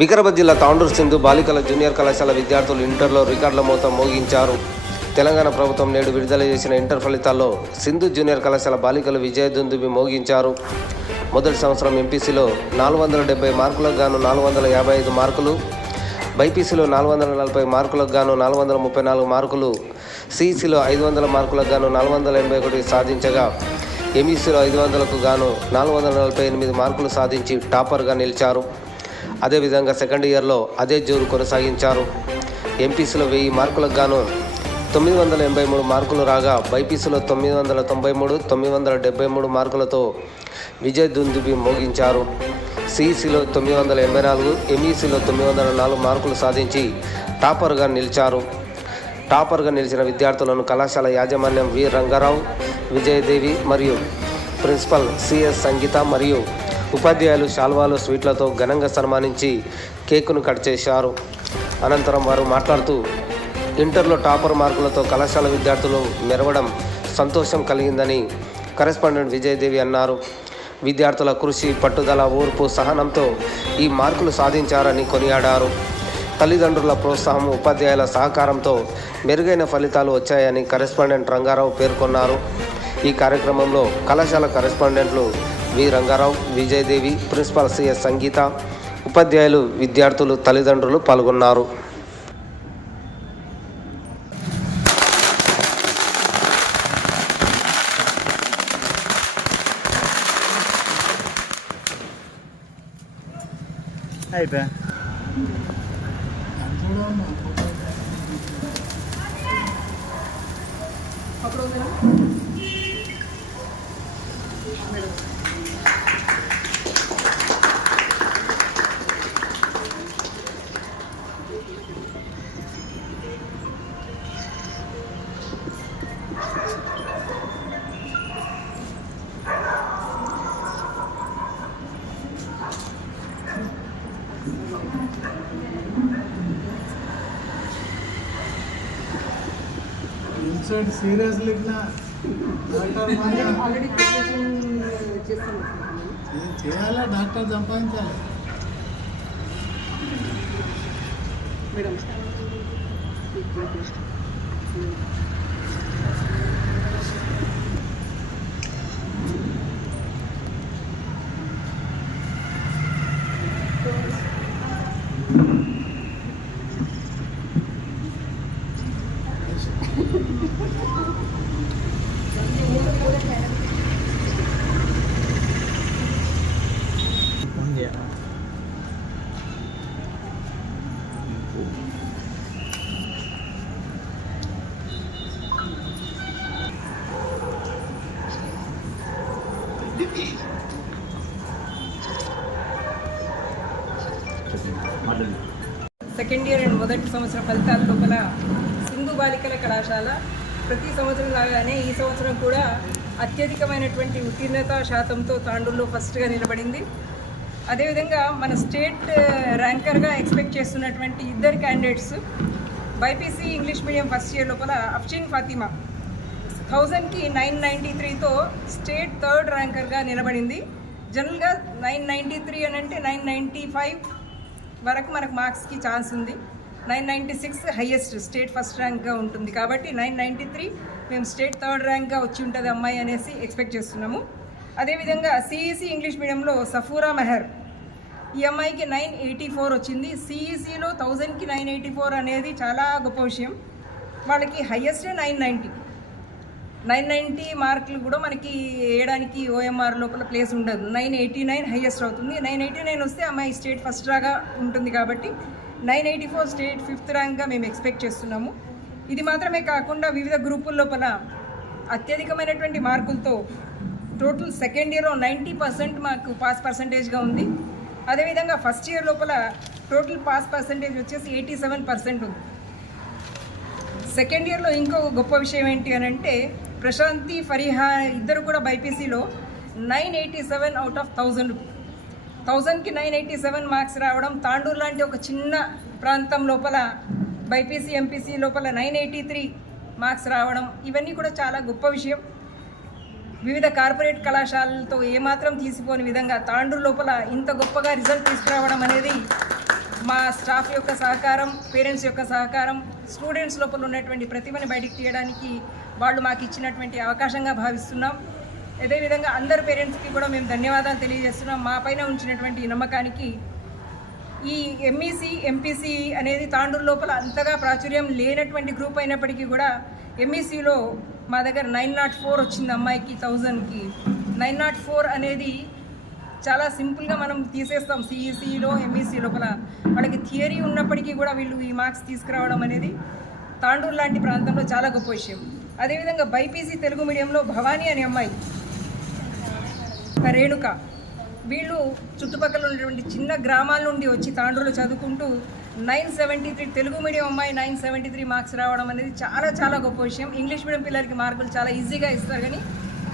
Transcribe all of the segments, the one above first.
వికారాబాద్ జిల్లా తాండూరు సింధు బాలికల జూనియర్ కళాశాల విద్యార్థులు ఇంటర్లో రికార్డుల మోతం మోగించారు. తెలంగాణ ప్రభుత్వం నేడు విడుదల చేసిన ఇంటర్ ఫలితాల్లో సింధు జూనియర్ కళాశాల బాలికలు విజయదుందుబి మోగించారు. మొదటి సంవత్సరం ఎంపీసీలో 470 మార్కులకు గాను 455 మార్కులు, బైపీసీలో 440 మార్కులకు గాను 434 మార్కులు, సిఈసీలో 500 మార్కులకు గాను 481 సాధించగా ఎంఈసీలో 500కు గాను 448 మార్కులు సాధించి టాపర్గా నిలిచారు. అదేవిధంగా సెకండ్ ఇయర్లో అదే జోరు కొనసాగించారు. ఎంపీసీలో 1000 మార్కులకు గాను 983 మార్కులు రాగా బైపీసీలో 993, 973 మార్కులతో విజయదుందుబి మోగించారు. సిఈసీలో 984, ఎంఈసీలో 904 మార్కులు సాధించి టాపర్గా నిలిచారు. టాపర్గా నిలిచిన విద్యార్థులను కళాశాల యాజమాన్యం వి రంగారావు, విజయదేవి మరియు ప్రిన్సిపల్ సిఎస్ సంగీత మరియు ఉపాధ్యాయులు శాల్వాలు స్వీట్లతో ఘనంగా సన్మానించి కేకును కట్ చేశారు. అనంతరం వారు మాట్లాడుతూ ఇంటర్లో టాపర్ మార్కులతో కళాశాల విద్యార్థులు మెరవడం సంతోషం కలిగిందని కరెస్పాండెంట్ విజయదేవి అన్నారు. విద్యార్థుల కృషి, పట్టుదల, ఓర్పు, సహనంతో ఈ మార్కులు సాధించారని కొనియాడారు. తల్లిదండ్రుల ప్రోత్సాహం, ఉపాధ్యాయుల సహకారంతో మెరుగైన ఫలితాలు వచ్చాయని కరెస్పాండెంట్ రంగారావు పేర్కొన్నారు. ఈ కార్యక్రమంలో కళాశాల కరెస్పాండెంట్లు V Rangarao, Vijayadevi, principal CS Sangeetha, ఉపాధ్యాయులు, విద్యార్థులు, తల్లిదండ్రులు పాల్గొన్నారు. అయిపోయా ఇన్సైడ్ సీరియస్ లిఖనా డాక్టర్ ఆల్రెడీ ప్రిపరేషన్ చేస్తాం చేయాలా, డాక్టర్ సంపాదించాలి మేడం. సెకండ్ ఇయర్ అండ్ మొదటి సంవత్సరం ఫలితాల లోపల సింధు బాలికల కళాశాల ప్రతి సంవత్సరం లాగానే ఈ సంవత్సరం కూడా అత్యధికమైనటువంటి ఉత్తీర్ణత శాతంతో తాండూరులో ఫస్ట్గా నిలబడింది. అదేవిధంగా మన స్టేట్ ర్యాంకర్గా ఎక్స్పెక్ట్ చేస్తున్నటువంటి ఇద్దరు candidates BiPC English medium first year లోపల అఫ్షీన్ ఫాతిమా 1000కి 993తో స్టేట్ థర్డ్ ర్యాంకర్గా నిలబడింది. జనరల్గా 993 అని అంటే 995 వరకు మనకు మార్క్స్కి ఛాన్స్ ఉంది. 996 హైయెస్ట్ స్టేట్ ఫస్ట్ ర్యాంక్గా ఉంటుంది. కాబట్టి 993 మేము స్టేట్ థర్డ్ ర్యాంక్గా వచ్చి ఉంటుంది అమ్మాయి అనేసి ఎక్స్పెక్ట్ చేస్తున్నాము. అదేవిధంగా సిఈసీ ఇంగ్లీష్ మీడియంలో సఫూరా మెహర్ ఈ అమ్మాయికి 984 వచ్చింది. సిఈసీలో 1000కి 984 అనేది చాలా గొప్ప విషయం. వాళ్ళకి హైయెస్ట్ 990 మార్కులు కూడా మనకి వేయడానికి ఓఎంఆర్ లోపల ప్లేస్ ఉండదు. 989 హైయెస్ట్ అవుతుంది. 989 వస్తే అమ్మాయి స్టేట్ ఫస్ట్ రాగా ఉంటుంది. కాబట్టి 984 స్టేట్ ఫిఫ్త్ ర్యాంక్గా మేము ఎక్స్పెక్ట్ చేస్తున్నాము. ఇది మాత్రమే కాకుండా వివిధ గ్రూపుల లోపల అత్యధికమైనటువంటి మార్కులతో టోటల్ సెకండ్ ఇయర్లో 90% మాకు పాస్ పర్సంటేజ్గా ఉంది. అదేవిధంగా ఫస్ట్ ఇయర్ లోపల టోటల్ పాస్ పర్సంటేజ్ వచ్చేసి 87% ఉంది. సెకండ్ ఇయర్లో ఇంకో గొప్ప విషయం ఏంటి అని అంటే ప్రశాంతి, ఫరీహా ఇద్దరు కూడా బైపీసీలో 987 అవుట్ ఆఫ్ 1000కి 987 మార్క్స్ రావడం, తాండూరు లాంటి ఒక చిన్న ప్రాంతం లోపల బైపీసీ ఎంపీసీ లోపల 983 మార్క్స్ రావడం, ఇవన్నీ కూడా చాలా గొప్ప విషయం. వివిధ కార్పొరేట్ కళాశాలలతో ఏమాత్రం తీసిపోని విధంగా తాండూరు లోపల ఇంత గొప్పగా రిజల్ట్ తీసుకురావడం అనేది మా స్టాఫ్ యొక్క సహకారం, పేరెంట్స్ యొక్క సహకారం, స్టూడెంట్స్ లోపల ఉన్నటువంటి ప్రతిభని బయటికి తీయడానికి వాళ్ళు మాకు ఇచ్చినటువంటి అవకాశంగా భావిస్తున్నాం. అదేవిధంగా అందరు పేరెంట్స్కి కూడా మేము ధన్యవాదాలు తెలియజేస్తున్నాం. మా పైన ఉంచినటువంటి నమ్మకానికి. ఈ ఎంఈసీ ఎంపీసీ అనేది తాండూరు లోపల అంతగా ప్రాచుర్యం లేనటువంటి గ్రూప్ అయినప్పటికీ కూడా ఎంఈసీలో మా దగ్గర 904 వచ్చింది అమ్మాయికి 1000కి. 904 అనేది చాలా సింపుల్గా మనం తీసేస్తాం. సిఈసీలో ఎంఈసీ లోపల వాళ్ళకి థియరీ ఉన్నప్పటికీ కూడా వీళ్ళు ఈ మార్క్స్ తీసుకురావడం అనేది తాండూరు లాంటి ప్రాంతంలో చాలా గొప్ప విషయం. అదేవిధంగా బైపీసీ తెలుగు మీడియంలో భవానీ అనే అమ్మాయి, రేణుక, వీళ్ళు చుట్టుపక్కల ఉన్నటువంటి చిన్న గ్రామాల నుండి వచ్చి తాండూరులో చదువుకుంటూ 973 తెలుగు మీడియం అమ్మాయి 973 మార్క్స్ రావడం అనేది చాలా చాలా గొప్ప విషయం. ఇంగ్లీష్ మీడియం పిల్లలకి మార్కులు చాలా ఈజీగా ఇస్తారు, కానీ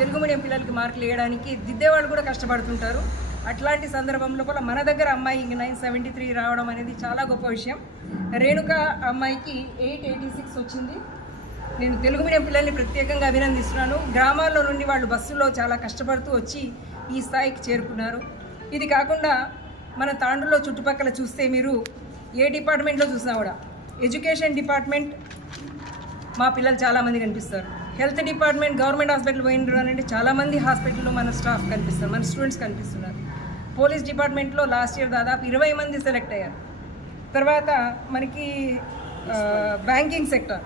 తెలుగు మీడియం పిల్లలకి మార్కులు వేయడానికి దిద్దేవాళ్ళు కూడా కష్టపడుతుంటారు. అట్లాంటి సందర్భం లోపల మన దగ్గర అమ్మాయి 973 రావడం అనేది చాలా గొప్ప విషయం. రేణుక అమ్మాయికి 886 వచ్చింది. నేను తెలుగు మీడియం పిల్లల్ని ప్రత్యేకంగా అభినందిస్తున్నాను. గ్రామాల్లో నుండి వాళ్ళు బస్సులో చాలా కష్టపడుతూ వచ్చి ఈ స్థాయికి చేరుకున్నారు. ఇది కాకుండా మన తాండూరులో చుట్టుపక్కల చూస్తే మీరు ఏ డిపార్ట్మెంట్లో చూసినా కూడా, ఎడ్యుకేషన్ డిపార్ట్మెంట్ మా పిల్లలు చాలామంది కనిపిస్తారు. హెల్త్ డిపార్ట్మెంట్ గవర్నమెంట్ హాస్పిటల్ పోయినారు అంటే చాలామంది హాస్పిటల్లో మన స్టాఫ్ కనిపిస్తారు, మన స్టూడెంట్స్ కనిపిస్తున్నారు. పోలీస్ డిపార్ట్మెంట్లో లాస్ట్ ఇయర్ దాదాపు 20 మంది సెలెక్ట్ అయ్యారు. తర్వాత మనకి బ్యాంకింగ్ సెక్టర్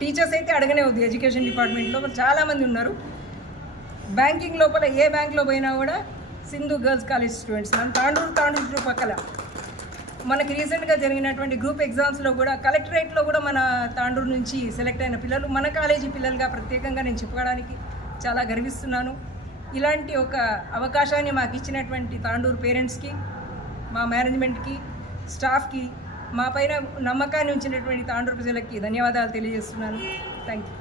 టీచర్స్ అయితే అడగనే వద్దు, ఎడ్యుకేషన్ డిపార్ట్మెంట్లో చాలామంది ఉన్నారు. బ్యాంకింగ్ లోపల ఏ బ్యాంక్లో పోయినా కూడా సింధు గర్ల్స్ కాలేజ్ స్టూడెంట్స్. మన తాండూరు చుట్టుపక్కల మనకి రీసెంట్గా జరిగినటువంటి గ్రూప్ ఎగ్జామ్స్లో కూడా కలెక్టరేట్లో కూడా మన తాండూరు నుంచి సెలెక్ట్ అయిన పిల్లలు మన కాలేజీ పిల్లలుగా ప్రత్యేకంగా నేను చెప్పుకోవడానికి చాలా గర్విస్తున్నాను. ఇలాంటి ఒక అవకాశాన్ని మాకు ఇచ్చినటువంటి తాండూరు పేరెంట్స్కి, మా మేనేజ్మెంట్కి, స్టాఫ్కి, మా పైన నమ్మకాన్ని ఉంచినటువంటి తాండూరు ప్రజలకి ధన్యవాదాలు తెలియజేస్తున్నాను. Thank you.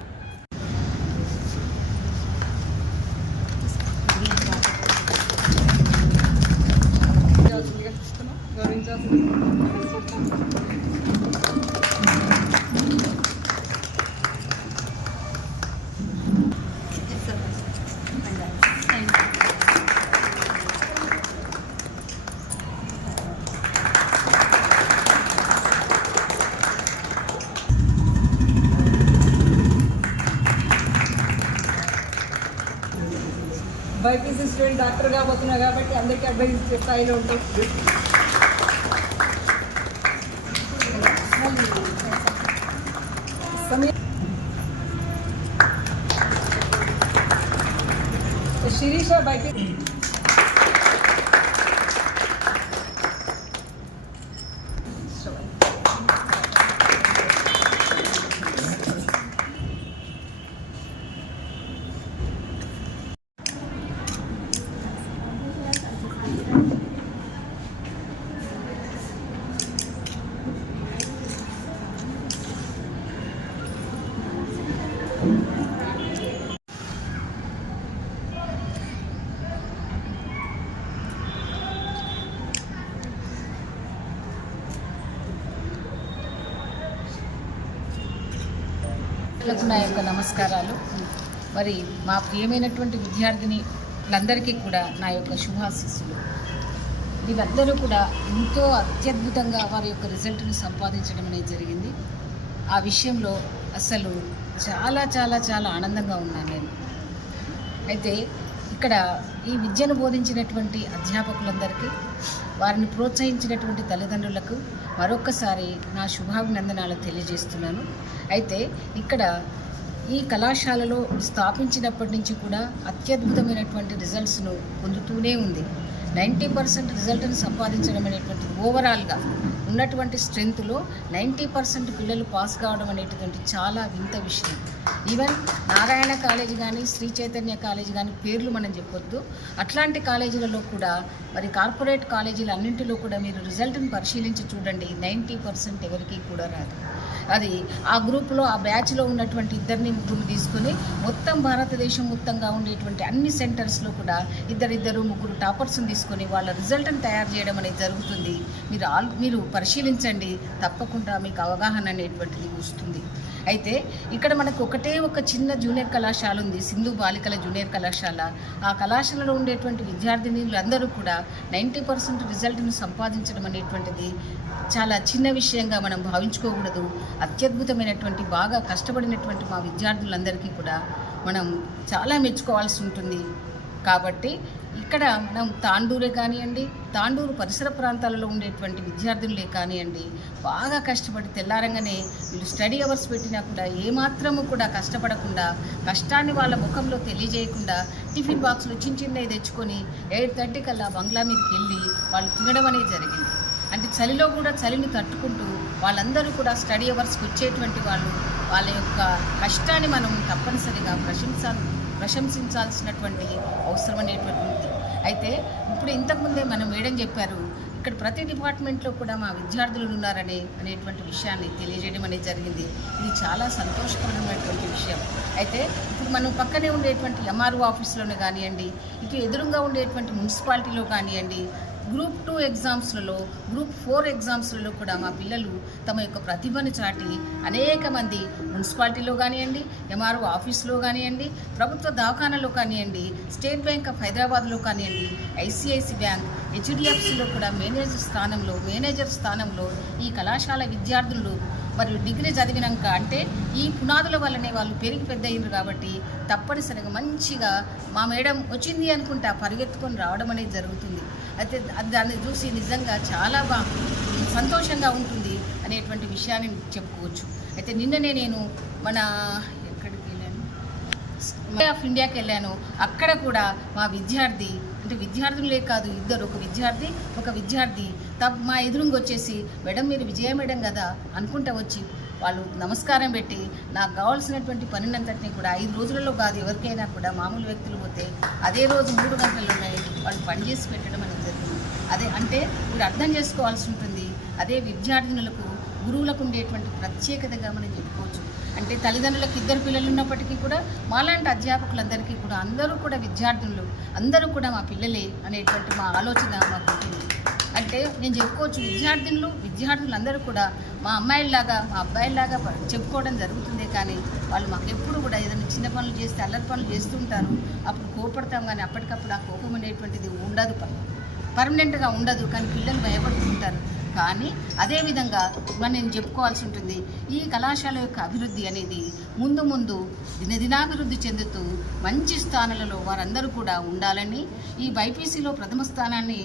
BiPC student doctor కాబోతున్నా కాబట్టి అందరికీ అడ్వైజ్ ఇచ్చే స్థాయిలో ఉంటుంది. శిరీష బైపీసీ నా యొక్క నమస్కారాలు. మరి మా ప్రియమైనటువంటి విద్యార్థినిలందరికీ కూడా నా యొక్క శుభాశీస్సులు. వీళ్ళందరూ కూడా ఎంతో అత్యద్భుతంగా వారి యొక్క రిజల్ట్ని సంపాదించడం అనేది జరిగింది. ఆ విషయంలో అసలు చాలా చాలా చాలా ఆనందంగా ఉన్నాను నేను. అయితే ఇక్కడ ఈ విద్యను బోధించినటువంటి అధ్యాపకులందరికీ, వారిని ప్రోత్సహించినటువంటి తల్లిదండ్రులకు మరొక్కసారి నా శుభాభినందనాలు తెలియజేస్తున్నాను. అయితే ఇక్కడ ఈ కళాశాలలో స్థాపించినప్పటి నుంచి కూడా అత్యద్భుతమైనటువంటి రిజల్ట్స్ను పొందుతూనే ఉంది. 90% రిజల్ట్ని సంపాదించడం అనేటువంటిది ఓవరాల్గా ఉన్నటువంటి స్ట్రెంత్లో 90% పిల్లలు పాస్ కావడం అనేటువంటి చాలా వింత విషయం. ఈవెన్ నారాయణ కాలేజీ కానీ, శ్రీ చైతన్య కాలేజీ కానీ పేర్లు మనం చెప్పొద్దు. అట్లాంటి కాలేజీలలో కూడా మరి కార్పొరేట్ కాలేజీలు అన్నింటిలో కూడా మీరు రిజల్ట్ని పరిశీలించి చూడండి, 90% ఎవరికి కూడా రాదు. అది ఆ గ్రూప్లో, ఆ బ్యాచ్లో ఉన్నటువంటి 2-3 తీసుకొని మొత్తం భారతదేశం మొత్తంగా ఉండేటువంటి అన్ని సెంటర్స్లో కూడా 2-3 టాపర్స్ని తీసుకొని తీసుకొని వాళ్ళ రిజల్ట్ని తయారు చేయడం అనేది జరుగుతుంది. మీరు పరిశీలించండి, తప్పకుండా మీకు అవగాహన అనేటువంటిది వస్తుంది. అయితే ఇక్కడ మనకు ఒక చిన్న జూనియర్ కళాశాల ఉంది, సింధు బాలికల జూనియర్ కళాశాల. ఆ కళాశాలలో ఉండేటువంటి విద్యార్థినులందరూ కూడా 90% రిజల్ట్ని సంపాదించడం అనేటువంటిది చాలా చిన్న విషయంగా మనం భావించుకోకూడదు. అత్యద్భుతమైనటువంటి బాగా కష్టపడినటువంటి మా విద్యార్థులందరికీ కూడా మనం చాలా మెచ్చుకోవాల్సి ఉంటుంది. కాబట్టి ఇక్కడ మనం తాండూరే కానివ్వండి, తాండూరు పరిసర ప్రాంతాలలో ఉండేటువంటి విద్యార్థులే కానివ్వండి, బాగా కష్టపడి తెల్లారంగానే వీళ్ళు స్టడీ అవర్స్ పెట్టినా కూడా ఏమాత్రము కూడా కష్టపడకుండా, కష్టాన్ని వాళ్ళ ముఖంలో తెలియజేయకుండా టిఫిన్ బాక్స్లో చిన్నవి తెచ్చుకొని 8:30 కల్లా బంగ్లా మీదకి వెళ్ళి వాళ్ళు తినడం అనేది జరిగింది. అంటే చలిలో కూడా చలిని తట్టుకుంటూ వాళ్ళందరూ కూడా స్టడీ అవర్స్కి వచ్చేటువంటి వాళ్ళ యొక్క కష్టాన్ని మనం తప్పనిసరిగా ప్రశంసించాల్సినటువంటి అవసరం అనేటువంటిది. అయితే ఇప్పుడు ఇంతకుముందే మనం మేడం చెప్పారు, ఇక్కడ ప్రతి డిపార్ట్మెంట్లో కూడా మా విద్యార్థులు అనేటువంటి విషయాన్ని తెలియజేయడం అనేది జరిగింది. ఇది చాలా సంతోషకరమైనటువంటి విషయం. అయితే ఇప్పుడు మనం పక్కనే ఉండేటువంటి ఎంఆర్ఓ ఆఫీస్లోనే కానివ్వండి, ఇటు ఎదురుగా ఉండేటువంటి మున్సిపాలిటీలో కానివ్వండి, గ్రూప్ 2 ఎగ్జామ్స్లలో, గ్రూప్ 4 ఎగ్జామ్స్లలో కూడా మా పిల్లలు తమ యొక్క ప్రతిభను చాటి అనేక మంది మున్సిపాలిటీలో కానివ్వండి, ఎంఆర్ఓ ఆఫీస్లో కానివ్వండి, ప్రభుత్వ దవాఖానాలో కానివ్వండి, స్టేట్ బ్యాంక్ ఆఫ్ హైదరాబాద్లో కానివ్వండి, ఐసిఐసి బ్యాంక్, హెచ్డిఎఫ్సిలో కూడా మేనేజర్ స్థానంలో ఈ కళాశాల విద్యార్థులు మరియు డిగ్రీ చదివినాక, అంటే ఈ పునాదుల వల్లనే వాళ్ళు పెరిగి పెద్ద అయ్యారు కాబట్టి తప్పనిసరిగా మంచిగా మా మేడం వచ్చింది అనుకుంటా పరిగెత్తుకొని రావడం అనేది జరుగుతుంది. అయితే దాన్ని చూసి నిజంగా చాలా సంతోషంగా ఉంటుంది అనేటువంటి విషయాన్ని చెప్పుకోవచ్చు. అయితే నిన్ననే నేను మన ఎక్కడికి వెళ్ళాను, ఆఫ్ ఇండియాకి వెళ్ళాను. అక్కడ కూడా మా విద్యార్థి, అంటే విద్యార్థులే కాదు, ఒక విద్యార్థి మా ఎదురుగా వచ్చేసి, మేడం మీరు విజయ మేడం కదా అనుకుంటా వచ్చి వాళ్ళు నమస్కారం పెట్టి నాకు కావాల్సినటువంటి పనినంతటినీ కూడా 5 రోజులలో కాదు, ఎవరికైనా కూడా మామూలు వ్యక్తులు పోతే అదే రోజు 3 గంటల్లోనే వాళ్ళు పనిచేసి పెట్టడం అనేది జరిగింది. అదే అంటే మీరు అర్థం చేసుకోవాల్సి ఉంటుంది. అదే విద్యార్థినులకు, గురువులకు ఉండేటువంటి ప్రత్యేకతగా మనం చెప్పుకోవచ్చు. అంటే తల్లిదండ్రులకు 2 పిల్లలు ఉన్నప్పటికీ కూడా మాలాంటి అధ్యాపకులందరికీ కూడా అందరూ కూడా విద్యార్థులు అందరూ కూడా మా పిల్లలే అనేటువంటి మా ఆలోచన మాకు ఉంటుంది. అంటే నేను చెప్పుకోవచ్చు, విద్యార్థులందరూ కూడా మా అమ్మాయిల్లాగా, మా అబ్బాయిల్లాగా చెప్పుకోవడం జరుగుతుంది. కానీ వాళ్ళు మాకు ఎప్పుడు కూడా ఏదైనా చిన్న పనులు చేస్తే, అల్లరి పనులు చేస్తూ ఉంటారు. అప్పుడు కోపడతాం, కానీ అప్పటికప్పుడు ఆ కోపం అనేటువంటిది ఉండదు, పర్మనెంట్గా ఉండదు. కానీ పిల్లలు భయపడుతుంటారు. కానీ అదేవిధంగా నేను చెప్పుకోవాల్సి ఉంటుంది, ఈ కళాశాల యొక్క అభివృద్ధి అనేది ముందు దినదినాభివృద్ధి చెందుతూ మంచి స్థానాలలో వారందరూ కూడా ఉండాలని, ఈ బైపీసీలో ప్రథమ స్థానాన్ని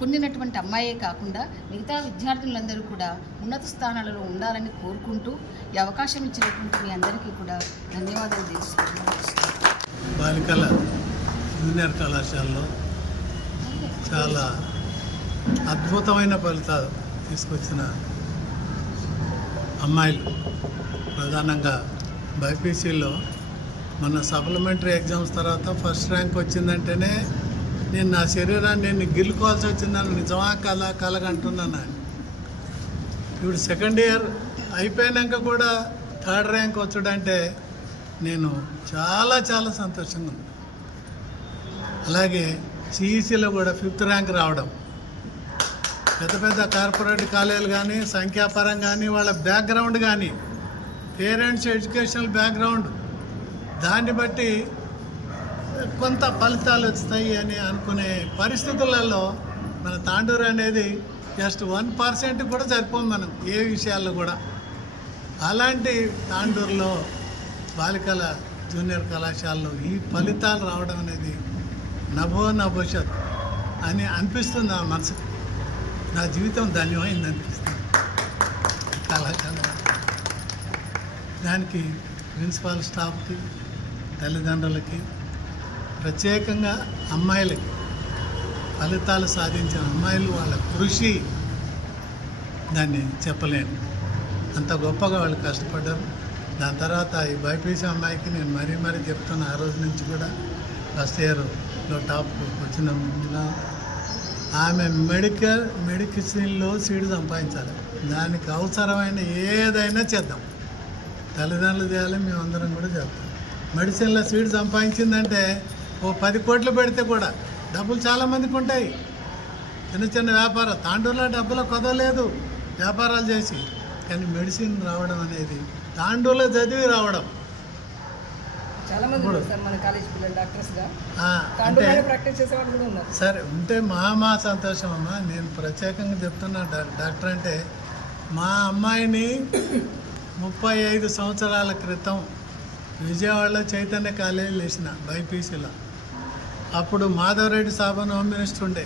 పొందినటువంటి అమ్మాయే కాకుండా మిగతా విద్యార్థులందరూ కూడా ఉన్నత స్థానాలలో ఉండాలని కోరుకుంటూ ఈ అవకాశం ఇచ్చినటువంటి మీ అందరికీ కూడా ధన్యవాదాలు తెలుసుకుంటున్నాను. బాలికల జూనియర్ కళాశాలలో చాలా అద్భుతమైన ఫలితాలు తీసుకొచ్చిన అమ్మాయిలు, ప్రధానంగా బైపీసీలో మన సప్లిమెంటరీ ఎగ్జామ్స్ తర్వాత ఫస్ట్ ర్యాంక్ వచ్చిందంటేనే నేను నా శరీరాన్ని నేను గెలుకోవాల్సి వచ్చిందని నిజమా కలగంటున్నాను. ఇప్పుడు సెకండ్ ఇయర్ అయిపోయాక కూడా 3rd ర్యాంక్ వచ్చాడంటే నేను చాలా సంతోషంగా ఉన్నాను. అలాగే సిఈసీలో కూడా 5th ర్యాంక్ రావడం, పెద్ద కార్పొరేట్ కాలేజీలు కానీ, సంఖ్యాపరం కానీ, వాళ్ళ బ్యాక్గ్రౌండ్ కానీ, పేరెంట్స్ ఎడ్యుకేషనల్ బ్యాక్గ్రౌండ్, దాన్ని బట్టి కొంత ఫలితాలు వస్తాయి అని అనుకునే పరిస్థితులలో మన తాండూరు అనేది జస్ట్ 1% కూడా సరిపోం మనం ఏ విషయాల్లో కూడా. అలాంటి తాండూరులో బాలికల జూనియర్ కళాశాలలో ఈ ఫలితాలు రావడం అనేది నభోషత్ అని అనిపిస్తుంది ఆ మనసుకు. నా జీవితం ధన్యమైంది అనిపిస్తుంది కళాశాల. దానికి ప్రిన్సిపాల్ స్టాఫ్కి, తల్లిదండ్రులకి, ప్రత్యేకంగా అమ్మాయిలకి, ఫలితాలు సాధించిన అమ్మాయిలు వాళ్ళ కృషి దాన్ని చెప్పలేను. అంత గొప్పగా వాళ్ళు కష్టపడ్డారు. దాని తర్వాత ఈ బైపీసీ అమ్మాయికి నేను మరీ చెప్తున్నా, ఆ రోజు నుంచి కూడా ఫస్ట్ ఇయర్లో టాప్ వచ్చిన ఆమె మెడిసిన్లో సీటు సంపాదించాలి. దానికి అవసరమైన ఏదైనా చేద్దాం, తల్లిదండ్రులు చేయాలి, మేమందరం కూడా చేద్దాం. మెడిసిన్లో సీటు సంపాదించిందంటే ఓ 10 కోట్లు పెడితే కూడా డబ్బులు చాలామందికి ఉంటాయి, చిన్న చిన్న వ్యాపారం. తాండూరులో డబ్బుల కొదవలేదు వ్యాపారాలు చేసి, కానీ మెడిసిన్ రావడం అనేది తాండూరులో చదివి రావడం. చాలా మంది ఉన్నారు సార్ మన కాలేజ్ పిల్లలు డాక్టర్స్గా, అంటే తాండూరులో ప్రాక్టీస్ చేసేవాళ్ళు కూడా ఉన్నారు. సరే ఉంటే మా సంతోషం అమ్మా. నేను ప్రత్యేకంగా చెప్తున్నా, డాక్టర్ అంటే మా అమ్మాయిని 35 సంవత్సరాల క్రితం విజయవాడలో చైతన్య కాలేజీలో వేసిన బైపీసీలో. అప్పుడు మాధవరెడ్డి సాబన్ హోమ్ మినిస్టర్ ఉండే,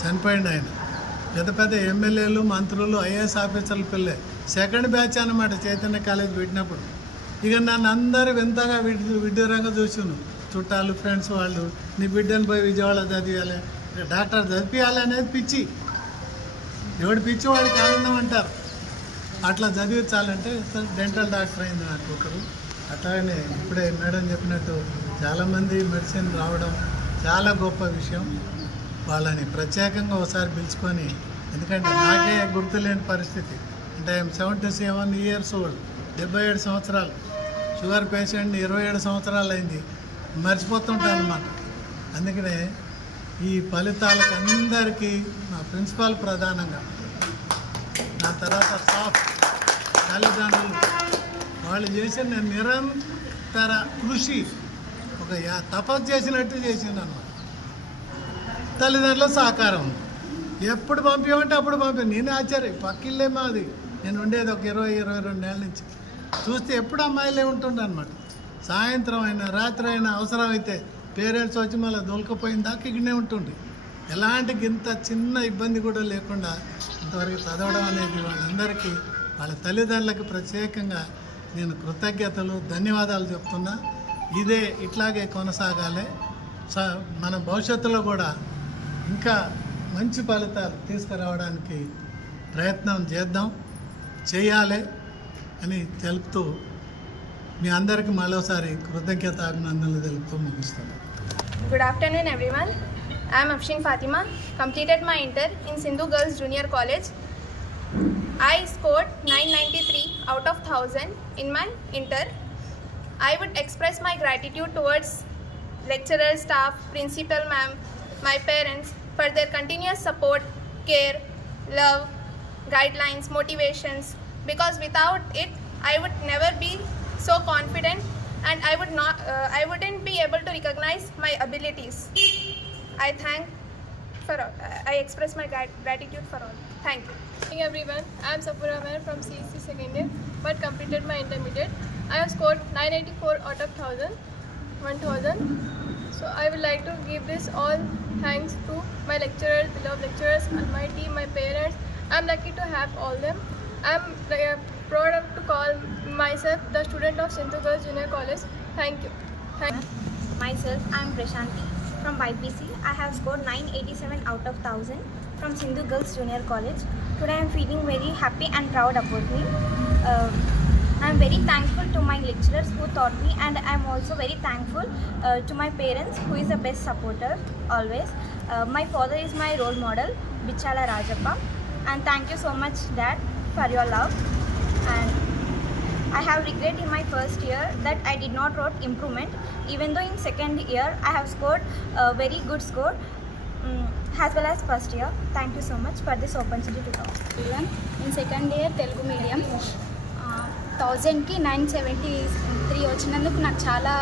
చనిపోయింది ఆయన. పెద్ద పెద్ద ఎమ్మెల్యేలు, మంత్రులు, ఐఏఎస్ ఆఫీసర్లు పిల్లే. సెకండ్ బ్యాచ్ అన్నమాట చైతన్య కాలేజ్ పెట్టినప్పుడు. ఇక నన్ను అందరూ వింతగా విడ్డూరంగా చూసును, చుట్టాలు, ఫ్రెండ్స్ వాళ్ళు. నీ బిడ్డను పోయి విజయవాడ చదివాలి, డాక్టర్ చదివియాలి అనేది పిచ్చి. ఎవడు పిచ్చి వాడికి ఆనందం అంటారు. అట్లా చదివించాలంటే డెంటల్ డాక్టర్ అయింది నాకు ఒకరు. అట్లాగనే ఇప్పుడే మేడం చెప్పినట్టు చాలామంది మెడిసిన్ రావడం చాలా గొప్ప విషయం. వాళ్ళని ప్రత్యేకంగా ఒకసారి పిలుచుకొని, ఎందుకంటే నాకే గుర్తులేని పరిస్థితి. అంటే ఐఎమ్ 77 years old, 77 సంవత్సరాలు. షుగర్ పేషెంట్ 27 సంవత్సరాలు అయింది. మర్చిపోతుంటాను అన్నమాట. అందుకనే ఈ ఫలితాలకు అందరికీ మా ప్రిన్సిపాల్ ప్రధానంగా, నా తర్వాత స్టాఫ్, తల్లిదండ్రులు, వాళ్ళు చేసిన నిరంతర కృషి ఒక తపస్సు చేసినట్టు చేసింది అన్నమాట. తల్లిదండ్రుల సహకారం ఎప్పుడు పంపించమంటే అప్పుడు పంపి. నేనే ఆశ్చర్యం, పక్కిల్లే మాది. నేను ఉండేది ఒక 20-22 ఏళ్ళ నుంచి. చూస్తే ఎప్పుడు అమ్మాయిలే ఉంటుండే అనమాట. సాయంత్రం అయినా రాత్రి అయినా అవసరమైతే పేరెంట్స్ వచ్చి మళ్ళీ దొలకపోయిన దాకా ఇక్కడనే ఉంటుండే. ఎలాంటి ఇంత చిన్న ఇబ్బంది కూడా లేకుండా ఇంతవరకు చదవడం అనేది వాళ్ళందరికీ, వాళ్ళ తల్లిదండ్రులకి ప్రత్యేకంగా నేను కృతజ్ఞతలు, ధన్యవాదాలు చెప్తున్నా. ఇట్లాగే కొనసాగాలి. మన భవిష్యత్తులో కూడా ఇంకా మంచి ఫలితాలు తీసుకురావడానికి ప్రయత్నం చేయాలి అని తెలుపుతూ మీ అందరికీ మరోసారి కృతజ్ఞత అభినందనలు తెలుపుతూ ముగిస్తాను. Good afternoon everyone. I am Afshin Fatima. Completed my inter in Sindhu Girls Junior College. I scored 993 out of 1000 in my inter. I would express my gratitude towards lecturers, staff, principal ma'am, my parents for their continuous support, care, love, guidelines, motivations, because without it I would never be so confident and I wouldn't be able to recognize my abilities. I express my gratitude for all. Thank you. Good evening everyone. I am Safura Mer from CEC second year but completed my intermediate. I have scored 984 out of 1000. So I would like to give this all thanks to my lecturers, beloved lecturers, and my team, my parents. I am lucky to have all them. I am proud to call myself the student of Sindhu Girls Junior College. Thank you. Myself, I am Prashanti from YPC. I have scored 987 out of 1000 from Sindhu Girls Junior College. Today I am feeling very happy and proud about me. I am very thankful to my lecturers who taught me, and I am also very thankful to my parents who is the best supporter always. My father is my role model, Bichala Rajappa, and thank you so much Dad for your love. And I have regret in my first year that I did not wrote improvement, even though in second year I have scored a very good score as well as first year. Thank you so much for this opportunity to talk. In second year Telugu medium 1000కి 973 వచ్చినందుకు నాకు చాలా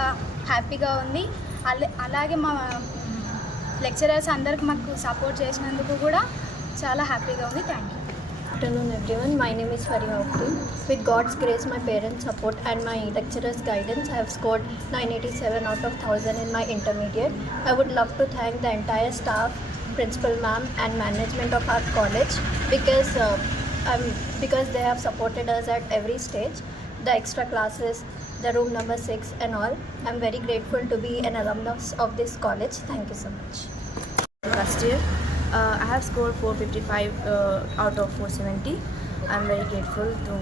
హ్యాపీగా ఉంది. అలాగే మా lecturers అందరికి మాకు support చేసినందుకు కూడా చాలా హ్యాపీగా ఉంది. Thank you. Good afternoon everyone. My name is Fariha Ukhti. With God's grace, my parents' support and my lecturers' guidance, I have scored 987 out of 1000 in my intermediate. I would love to thank the entire staff, principal ma'am and management of our college because they have supported us at every stage, the extra classes, the room number 6 and all. I'm very grateful to be an alumnus of this college. Thank you so much. Last year I have scored 455 out of 470. I'm very grateful to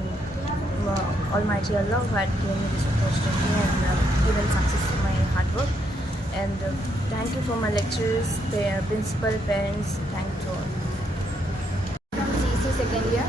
Almighty Allah who had given me this opportunity and given success to my hard work. And thank you for my lecturers, principal, parents. Thank you all. From CC second year.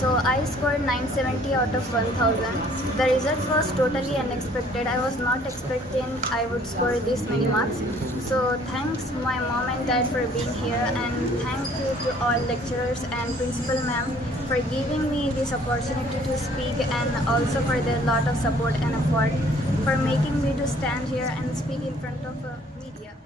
So So I scored 970 out of 1000. The result was totally unexpected. I was not expecting I would score this many marks. So thanks my mom and dad for being here, and thank you to all lecturers and principal ma'am for giving me this opportunity to speak, and also for their lot of support and effort for making me to stand here and speak in front of media.